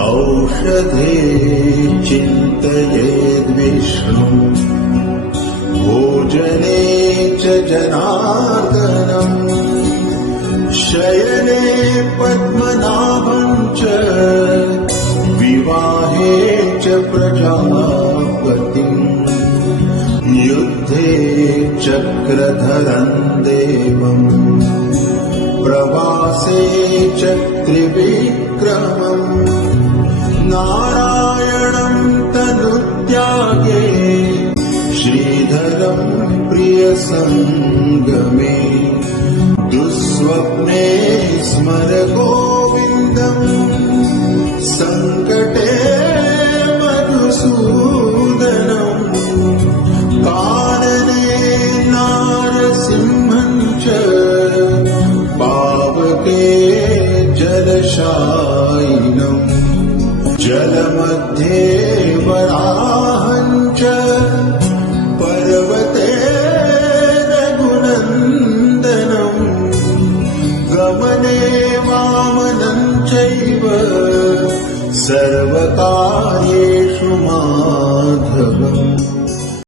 औषधे चिन्तयेद्विष्णुम् भोजने च जनार्दनम् शयने पद्मनाभम् च विवाहे च प्रजापतिम् युद्धे चक्रधरम् देवम् प्रवासे च त्रिविक्रमम् नारायणम् तनुत्यागे श्रीधरम् प्रियसङ्गमे दुःस्वप्ने स्मर गोविन्दम् सङ्कटे मधुसूदनम् कानने नारसिंहम् च पावके जलशायिनम् जलमध्ये वराहम् च पर्वते रघुनन्दनम् गमने वामनम् चैव सर्वकार्येषु माधवम्